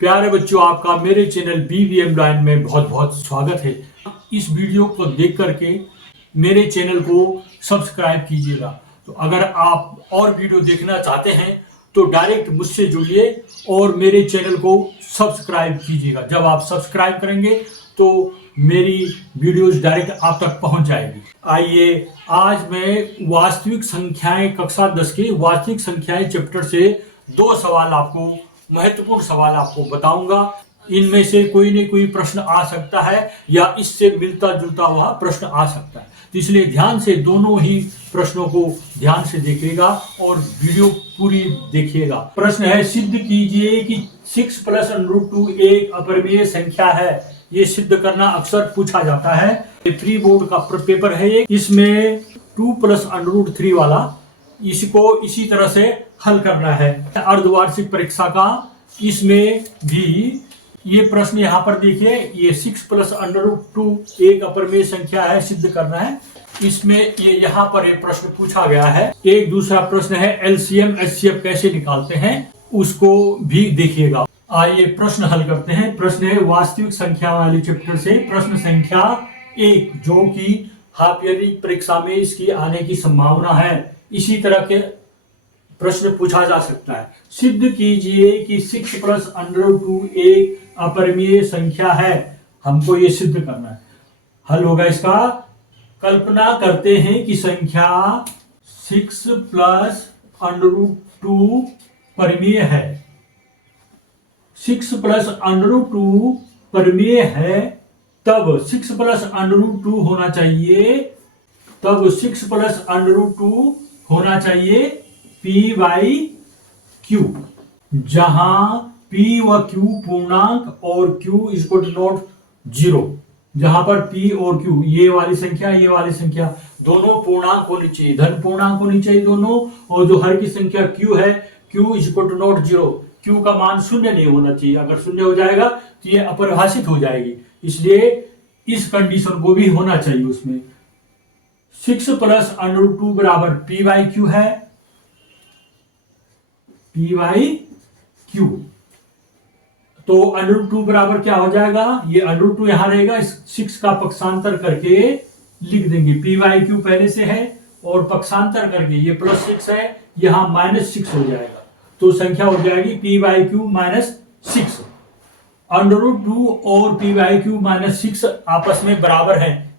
प्यारे बच्चों, आपका मेरे चैनल BVM लाइन में बहुत बहुत स्वागत है। इस वीडियो को देख करके मेरे चैनल को सब्सक्राइब कीजिएगा। तो अगर आप और वीडियो देखना चाहते हैं तो डायरेक्ट मुझसे जुड़िए और मेरे चैनल को सब्सक्राइब कीजिएगा। जब आप सब्सक्राइब करेंगे तो मेरी वीडियोस डायरेक्ट आप तक पहुंच जाएगी। आइए, आज मैं वास्तविक संख्याएं कक्षा 10 के वास्तविक संख्याएं चैप्टर से दो सवाल आपको महत्वपूर्ण सवाल आपको बताऊंगा। इनमें से कोई न कोई प्रश्न आ सकता है या इससे मिलता जुलता हुआ प्रश्न आ सकता है, तो इसलिए ध्यान से दोनों ही प्रश्नों को ध्यान से देखिएगा और वीडियो पूरी देखिएगा। प्रश्न है, सिद्ध कीजिए कि 6 + √2 एक अपरिमेय संख्या है। ये सिद्ध करना अक्सर पूछा जाता है। प्री बोर्ड का पेपर है ये। इसमें 2 + √3 वाला इसको इसी तरह से हल करना है। अर्धवार्षिक परीक्षा का इसमें भी ये प्रश्न यहाँ पर देखिए, ये 6 + √2 एक अपरिमेय संख्या है, सिद्ध करना है। इसमें ये यहाँ पर एक प्रश्न पूछा गया है। एक दूसरा प्रश्न है, LCM HCF कैसे निकालते हैं, उसको भी देखिएगा। आइए प्रश्न हल करते हैं। प्रश्न है वास्तविक संख्या वाले चैप्टर से प्रश्न संख्या 1, जो कि हाफ ईयरली परीक्षा में इसकी आने की संभावना है। इसी तरह के प्रश्न पूछा जा सकता है। सिद्ध कीजिए कि 6 + √2 एक अपरिमेय संख्या है। हमको ये सिद्ध करना है। हल होगा इसका, कल्पना करते हैं कि संख्या 6 + √2 परिमेय है। 6 + √2 परिमेय है, तब 6 + √2 होना चाहिए। तब 6 + √2 होना चाहिए P/Q, जहां P व Q पूर्णांक और Q = 0। जहां पर P और Q, ये वाली संख्या दोनों पूर्णांक होनी चाहिए, धन पूर्णांक होनी चाहिए दोनों। और जो हर की संख्या Q है, Q = 0। Q का मान शून्य नहीं होना चाहिए। अगर शून्य हो जाएगा तो ये अपरिभाषित हो जाएगी, इसलिए इस कंडीशन को भी होना चाहिए उसमें। 6 + √2 बराबर P/Q है, P/Q। तो √2 बराबर क्या हो जाएगा, ये √2 यहां रहेगा, इस 6 का पक्षांतर करके लिख देंगे। P/Q पहले से है और पक्षांतर करके ये +6 है, यहां -6 हो जाएगा। तो संख्या हो जाएगी P/Q -6। √2 और P/Q -6 आपस में बराबर है,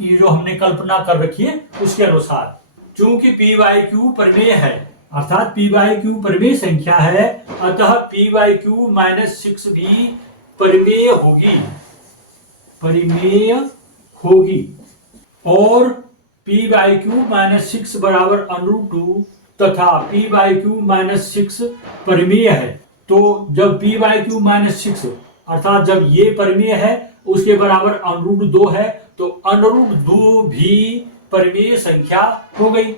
ये जो हमने कल्पना कर रखी है उसके अनुसार। चूंकि P/Q परिमेय है, अर्थात P/Q परिमेय संख्या है, अतः P/Q -6 भी परिमेय होगी। और P/Q -6 बराबर √2 तथा P/Q -6 परिमेय है। तो जब P/Q -6 अर्थात जब ये परिमेय है उसके बराबर √2 है, तो √2 भी परिमेय संख्या हो गई।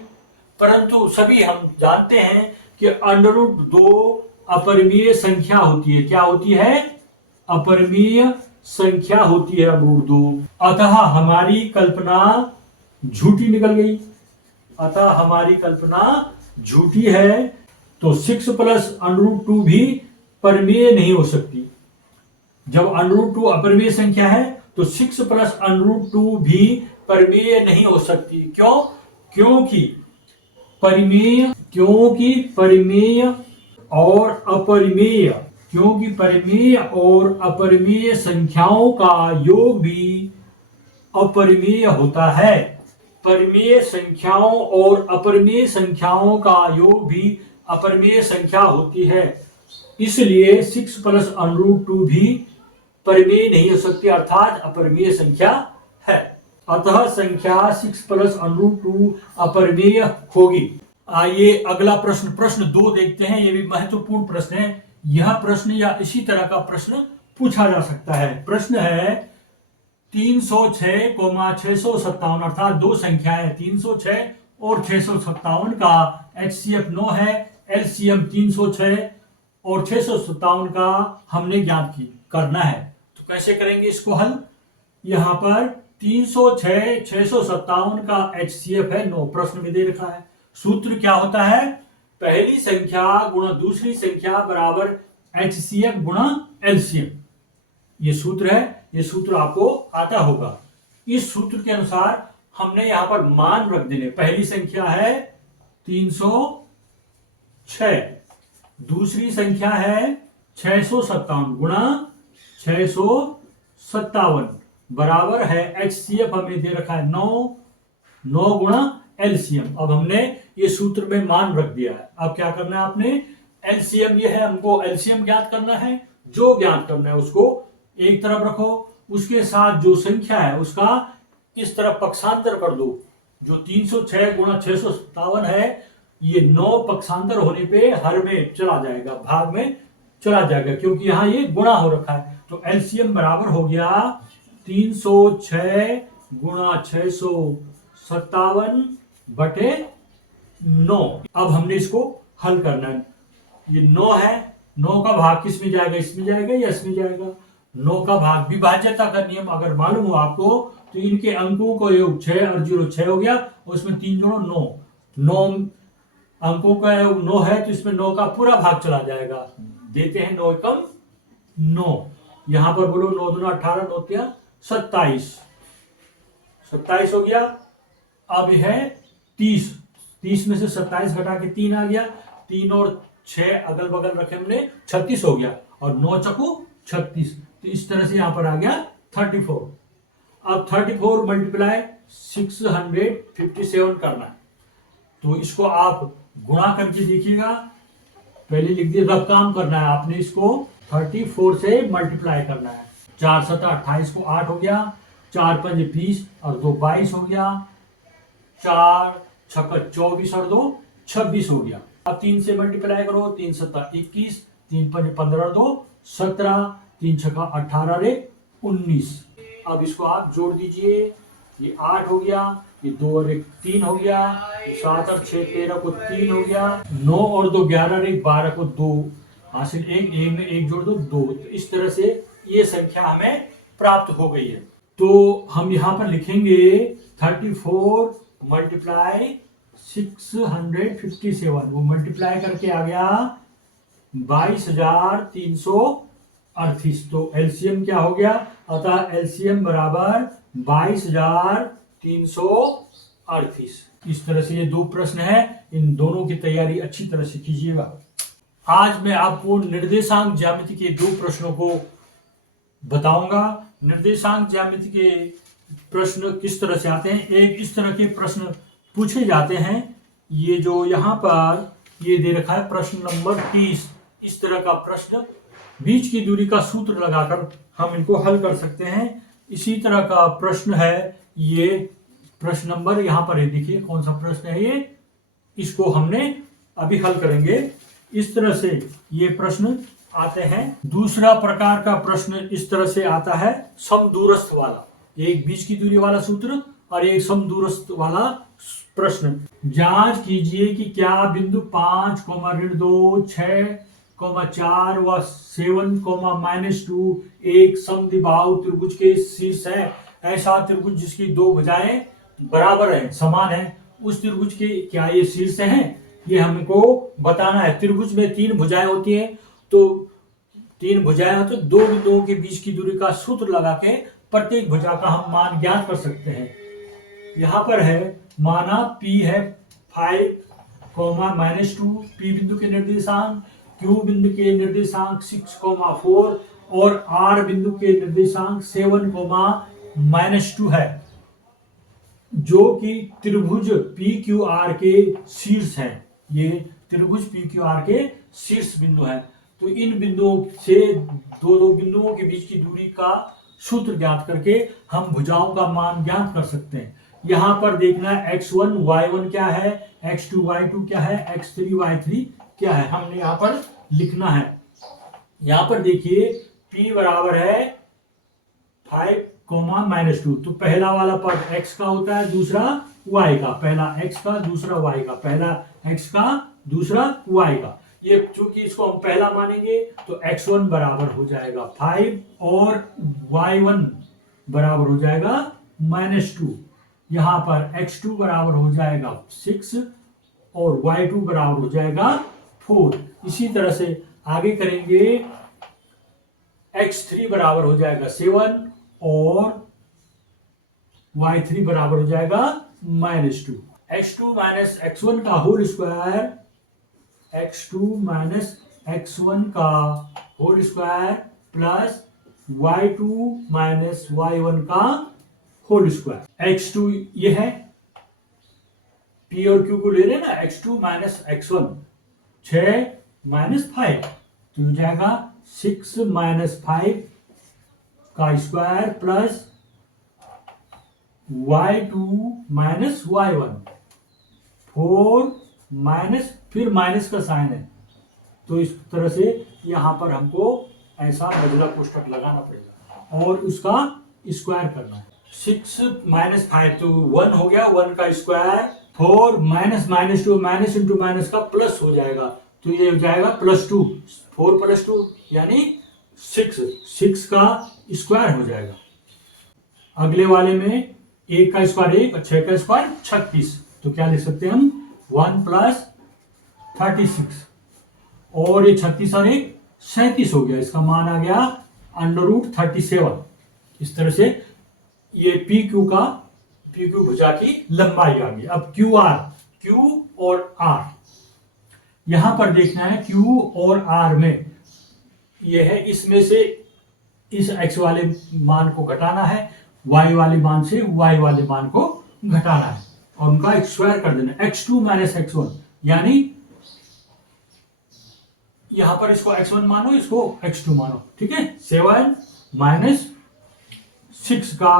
परंतु सभी हम जानते हैं कि √2 अपरिमेय संख्या होती है। क्या होती है? अपरिमेय संख्या होती है √2। अतः हमारी कल्पना झूठी निकल गई। झूठी है, तो 6 + √2 भी परिमेय नहीं हो सकती। जब √2 अपरिमेय संख्या है तो 6 + √2 भी परिमेय नहीं हो सकती। क्यों? क्योंकि परिमेय और अपरिमेय संख्याओं का योग भी अपरिमेय होता है। परिमेय संख्याओं और अपरिमेय संख्याओं का योग भी अपरिमेय संख्या होती है। इसलिए 6 + √2 भी परिमेय नहीं हो सकती, अर्थात अपरिमेय संख्या है। अतः संख्या 6 + √2 अपरिमेय होगी। आइए अगला प्रश्न 2 देखते हैं। यह भी महत्वपूर्ण प्रश्न है। यह प्रश्न या इसी तरह का प्रश्न पूछा जा सकता है। प्रश्न है 306,657, अर्थात दो संख्याएं 306 और 657 का HCF 9 है, LCM 306 और 657 का हमने ज्ञात करना है। तो कैसे करेंगे इसको हल? यहां पर 306 657 का HCF है 9, प्रश्न में दे रखा है। सूत्र क्या होता है? पहली संख्या गुणा दूसरी संख्या बराबर HCF गुणा LCM, ये सूत्र है, ये सूत्र आपको आता होगा। इस सूत्र के अनुसार हमने यहां पर मान रख देने। पहली संख्या है 306, दूसरी संख्या है 657 गुणा 657 बराबर है HCF हमें दे रखा है 9 गुणा LCM। अब हमने ये सूत्र में मान रख दिया है। अब क्या करना है आपने, LCM ये है, हमको LCM ज्ञात करना है। जो ज्ञात करना है उसको एक तरफ रखो, उसके साथ जो संख्या है उसका इस तरफ पक्षांतर कर दो। जो 306 गुणा 657 है, ये 9 पक्षांतर होने पे हर में चला जाएगा, भाग में चला जाएगा, क्योंकि यहां ये गुणा हो रखा है। तो LCM बराबर हो गया 306 गुणा 657 बटे 9। अब हमने इसको हल करना है। ये 9 है, 9 का भाग किस में जाएगा, इसमें जाएगा या इसमें जाएगा। 9 का भाग विभाज्यता का नियम अगर मालूम हो आपको तो इनके अंकों को योग 6 और 0 6 हो गया, उसमें 3 जोड़ो 9 अंकों का योग 9 है, तो इसमें 9 का पूरा भाग चला जाएगा। देते हैं 9 एकम 9, यहां पर बोलो 9 दूना 18, 9 तिया 27 हो गया। अब है 30 में से 27 घटा के 3 आ गया, 3 और 6 अगल बगल रखे हमने, 36 हो गया, और 9 चकू 36, तो इस तरह से यहां पर आ गया 34। अब 34 मल्टीप्लाई 657 करना है, तो इसको आप गुणा करके देखिएगा। पहले लिख दिया, रब काम करना है आपने, इसको 34 से मल्टीप्लाई करना है। 4 7 28 को 8 हो गया, 4 5 20 और 2 22 हो गया, 4 6 24 और 2 26 हो गया। अब 3 से मल्टीप्लाई करो, 3 7 21, 3 5 15 2 17, 3 6 18 रे 19। अब इसको आप जोड़ दीजिए, ये 8 हो गया, ये 2 और 1 3 हो गया, 7 और 6 13 को 3 हो गया, 9 और 2 11 और 1 12 को 2 हासिल, एक में एक जोड़ दो 2। तो इस तरह से ये संख्या हमें प्राप्त हो गई है। तो हम यहाँ पर लिखेंगे 34 मल्टीप्लाई 657, वो मल्टीप्लाई करके आ गया 22,338। तो LCM क्या हो गया, अतः LCM बराबर 22,338। इस तरह से ये दो प्रश्न है, इन दोनों की तैयारी अच्छी तरह से कीजिएगा। आज मैं आपको निर्देशांक ज्यामिति के दो प्रश्नों को बताऊंगा। निर्देशांक ज्यामिति के प्रश्न किस तरह से आते हैं। एक इस तरह के प्रश्न पूछे जाते हैं, ये जो यहाँ पर ये दे रखा है प्रश्न नंबर 30, इस तरह का प्रश्न बीच की दूरी का सूत्र लगाकर हम इनको हल कर सकते हैं। इसी तरह का प्रश्न है ये प्रश्न नंबर, यहाँ पर ये देखिए कौन सा प्रश्न है ये, इसको हमने अभी हल करेंगे। इस तरह से ये प्रश्न आते हैं। दूसरा प्रकार का प्रश्न इस तरह से आता है, समदूरस्थ वाला, एक बीच की दूरी वाला सूत्र और एक समदूरस्थ वाला प्रश्न। जांच कीजिए कि क्या बिंदु 5, -2, 6, 4 व 7, -2 एक समद्विबाहु त्रिभुज के शीर्ष है। ऐसा त्रिभुज जिसकी दो भुजाएं बराबर है, समान है, उस त्रिभुज के क्या ये शीर्ष हैं, ये हमको बताना है। त्रिभुज में 3 भुजाएं होती हैं, तो 3 भुजाएं हो तो दो बिंदुओं के बीच की दूरी का सूत्र लगा के प्रत्येक भुजा का हम मान ज्ञात कर सकते हैं। यहाँ पर है माना P है 5, -2, P बिंदु के निर्देशांक, Q बिंदु के निर्देशांक 6, 4 और R बिंदु के निर्देशांक 7, -2 है, जो कि त्रिभुज PQR के शीर्ष है। ये त्रिभुज PQR के शीर्ष बिंदु है। तो इन बिंदुओं से दो बिंदुओं के बीच की दूरी का सूत्र ज्ञात करके हम भुजाओं का मान ज्ञात कर सकते हैं। यहाँ पर देखना है x1 y1 क्या है, x2 y2 क्या है, x3 y3 क्या है, हमने यहाँ पर लिखना है। यहाँ पर देखिए P बराबर है 5, -2, तो पहला वाला पद x का होता है, दूसरा y का, पहला x का दूसरा y का, पहला x का दूसरा y का। ये चूंकि इसको हम पहला मानेंगे तो x1 बराबर हो जाएगा 5 और y1 बराबर हो जाएगा -2। यहाँ पर x2 बराबर हो जाएगा 6 और y2 बराबर हो जाएगा 4। इसी तरह से आगे करेंगे x3 बराबर हो जाएगा 7 और y3 बराबर हो जाएगा -2। x2 माइनस x1 का whole square, x2 minus x1 का whole square plus y2 minus y1 का होल स्क्वायर। x2 ये है, p और q को ले रहे हैं ना, x2 माइनस x1 6 माइनस 5 तो हो जाएगा 6 माइनस 5 का square plus y2 minus y1 4 minus, फिर माइनस का साइन है तो इस तरह से यहां पर हमको ऐसा बदला कोष्ठक लगाना पड़ेगा और उसका स्क्वायर करना है। 6 माइनस 5 तो 1 हो गया, 1 का square, 4 minus minus 2 minus into minus का प्लस हो जाएगा तो ये हो जाएगा +2, 4 + 2 यानी 6 का स्क्वायर हो जाएगा। अगले वाले में 1 का स्क्वायर 1, 6 का स्क्वायर 36 तो क्या लिख सकते हैं हम 1 + 36 और ये 36 और 1 37 हो गया, इसका मान आ गया √37। इस तरह से ये PQ भुजा की लंबाई आ गई। अब Q और R, यहां पर देखना है Q और R में ये है, इसमें से इस x वाले मान को घटाना है, y वाले मान से y वाले मान को घटाना है और उनका स्क्वायर कर देना है। x2 माइनस x1 यानी यहां पर इसको x1 मानो, इसको x2 मानो, ठीक है। 7 माइनस 6 का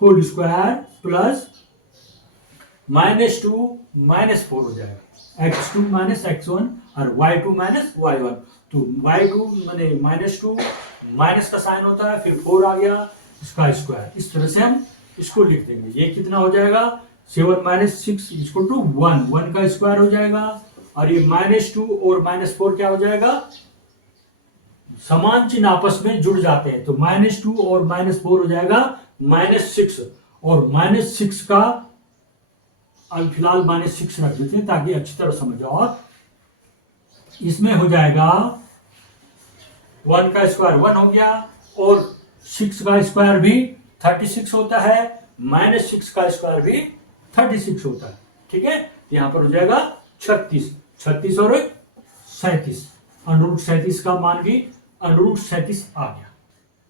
होल स्क्वायर प्लस -2 -4 हो जाएगा। x2 माइनस x1 और y2 माइनस y1 तो y2 माने -2 माइनस का साइन होता है, फिर 4 आ गया, इसका स्क्वायर। इस तरह से हम इसको लिख देंगे। ये कितना हो जाएगा 7 माइनस 6 = 1 का स्क्वायर हो जाएगा और ये -2 और -4 क्या हो जाएगा, समान चिन्ह आपस में जुड़ जाते हैं तो -2 और -4 हो जाएगा -6 और -6 का अब फिलहाल -6 रख देते हैं ताकि अच्छी तरह समझ आओ। इसमें हो जाएगा 1 का स्क्वायर 1 हो गया और 6 का स्क्वायर भी 36 होता है, -6 का स्क्वायर भी 36 होता है, ठीक है। यहां पर हो जाएगा 36 और 37, √37 का मान भी √37 आ गया।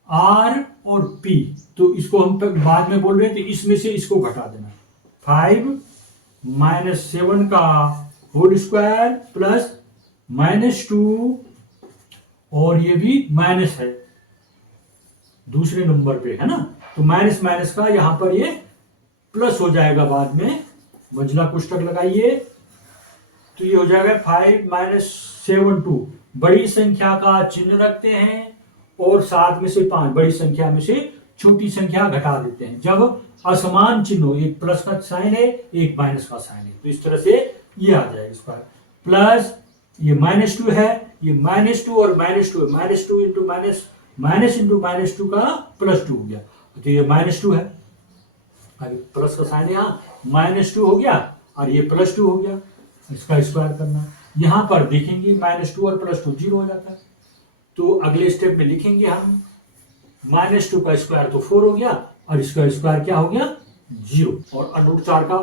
R और P तो इसको हम बाद में बोल रहे हैं तो इसमें से इसको घटा देना। 5 माइनस 7 का होल स्क्वायर प्लस -2 और ये भी माइनस है दूसरे नंबर पे, है ना, तो माइनस माइनस का यहां पर ये प्लस हो जाएगा बाद में, मंझला कोष्ठक लगाइए तो ये हो जाएगा 5 माइनस 7 2 बड़ी संख्या का चिन्ह रखते हैं और साथ में से 5 बड़ी संख्या में से छोटी संख्या घटा देते हैं जब असमान चिन्ह हो, एक प्लस का साइन है एक माइनस का साइन है तो इस तरह से ये आ जाएगा इसका प्लस, ये -2 है, ये -2 और -2 -2 इंटू -2 का +2 हो गया तो ये -2 है, अभी प्लस का साइन यहाँ -2 हो गया और ये +2 हो गया, इसका स्क्वायर करना। यहां पर देखेंगे -2 और +2 0 हो जाता है तो अगले स्टेप में लिखेंगे हम -2 का स्क्वायर तो 4 हो गया और इसका स्क्वायर क्या हो गया 0 और √4 का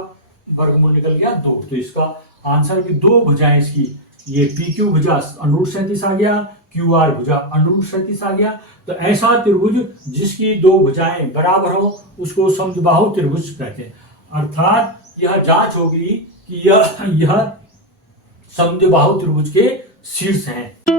वर्गमूल निकल गया 2 तो इसका आंसर की 2 भुजाएं इसकी, ये PQ भुजा √37 आ गया, QR भुजा √37 आ गया। तो ऐसा त्रिभुज जिसकी 2 भुजाएं बराबर हो उसको समद्विबाहु त्रिभुज कहते हैं, अर्थात यह जांच होगी कि यह समद्विबाहु त्रिभुज के शीर्ष हैं।